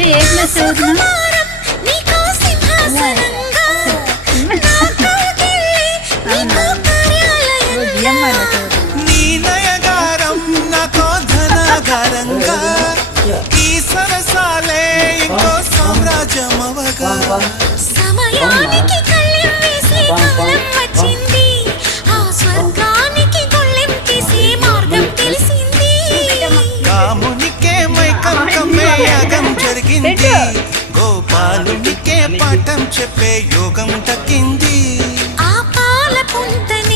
ఏ class చదువుతున్నావు? నీ నయగారం నాకో ధనగారంగా ఈ సరసాలే ఇంకో సామ్రాజ్యం అవగా సమయానికి కళ్ళెం వేసే కాలం వచ్చింది ఆ స్వర్గానికి గొళ్ళెం తీసే మార్గం తెలిసింది రామునికే మైకం కమ్మే యాగం జరిగింది గోపాలునికే పాఠం చెప్పే యోగం దక్కింది ఆ పాల పుంతని